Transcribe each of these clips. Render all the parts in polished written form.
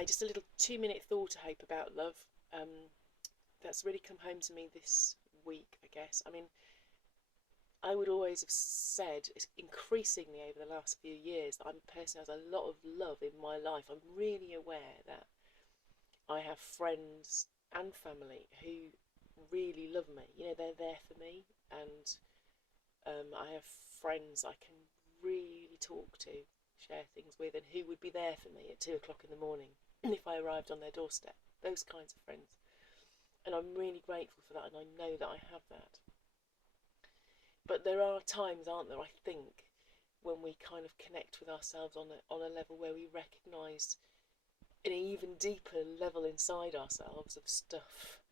Hi, just a little 2 minute thought, I hope, about love. That's really come home to me this week, I guess. I mean, I would always have said, increasingly over the last few years, that I'm a person who has a lot of love in my life. I'm really aware that I have friends and family who really love me. You know, they're there for me, and I have friends I can really talk to, share things with, and who would be there for me at 2 o'clock in the morning if I arrived on their doorstep. Those kinds of friends. And I'm really grateful for that, and I know that I have that. But there are times, aren't there, I think, when we kind of connect with ourselves on a level where we recognise an even deeper level inside ourselves of stuff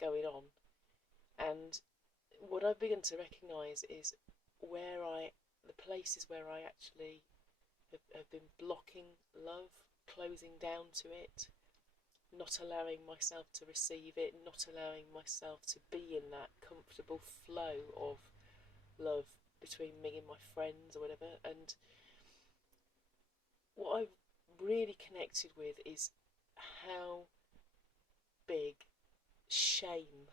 going on. And what I've begun to recognise is the places where I actually have been blocking love, closing down to it, not allowing myself to receive it, not allowing myself to be in that comfortable flow of love between me and my friends or whatever. And what I've really connected with is how big shame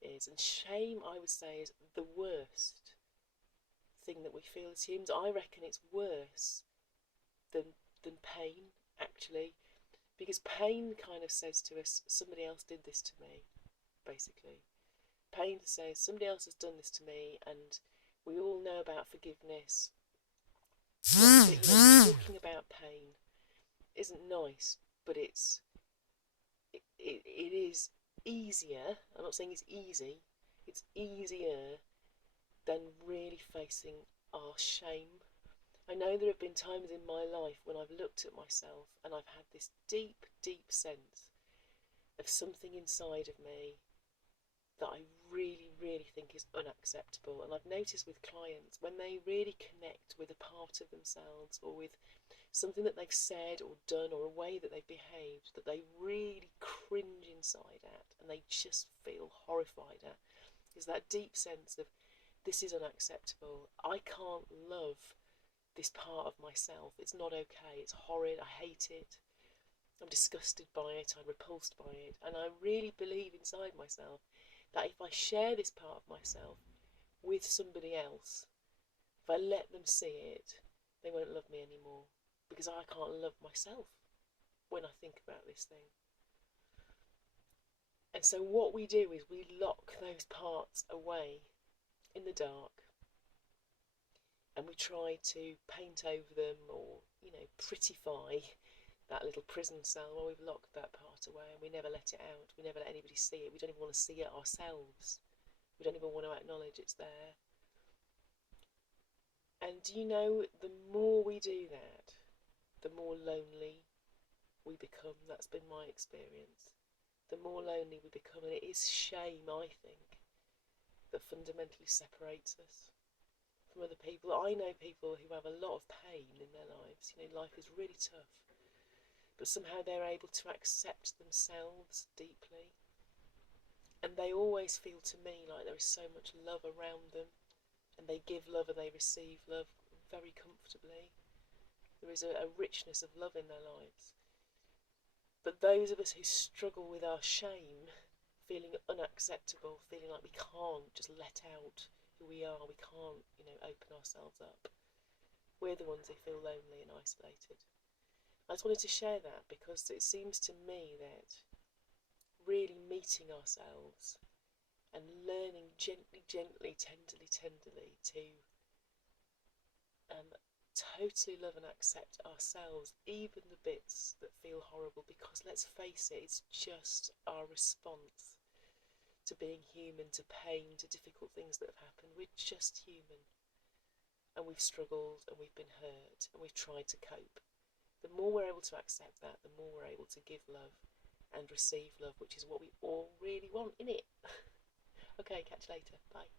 is. And shame, I would say, is the worst thing that we feel as humans. I reckon it's worse than pain, actually, because pain kind of says to us, somebody else did this to me, basically. Pain says, somebody else has done this to me, and we all know about forgiveness. But, talking about pain isn't nice, but it is easier. I'm not saying it's easy, it's easier than really facing our shame. I know there have been times in my life when I've looked at myself and I've had this deep, deep sense of something inside of me that I really, really think is unacceptable. And I've noticed with clients, when they really connect with a part of themselves or with something that they've said or done or a way that they've behaved that they really cringe inside at and they just feel horrified at, is that deep sense of, this is unacceptable. I can't love this part of myself. It's not okay. It's horrid. I hate it. I'm disgusted by it. I'm repulsed by it. And I really believe inside myself that if I share this part of myself with somebody else, if I let them see it, they won't love me anymore, because I can't love myself when I think about this thing. And so what we do is we lock those parts away in the dark, and we try to paint over them, or prettify that little prison cell where we've locked that part away, and we never let it out. We never let anybody see it. We don't even want to see it ourselves. We don't even want to acknowledge it's there. And the more we do that, the more lonely we become. That's been my experience. The more lonely we become, and it is shame, I think, that fundamentally separates us from other people. I know people who have a lot of pain in their lives. Life is really tough, but somehow they're able to accept themselves deeply, and they always feel to me like there is so much love around them, and they give love and they receive love very comfortably. There is a richness of love in their lives. But those of us who struggle with our shame, feeling unacceptable, feeling like we can't just let out who we are, we can't, open ourselves up, we're the ones who feel lonely and isolated. I just wanted to share that because it seems to me that really meeting ourselves and learning gently, gently, tenderly, tenderly to totally love and accept ourselves, even the bits that feel horrible, because let's face it, it's just our response to being human, to pain, to difficult things that have happened. We're just human, and we've struggled and we've been hurt and we've tried to cope. The more we're able to accept that, the more we're able to give love and receive love, which is what we all really want, innit? Okay, catch you later. Bye.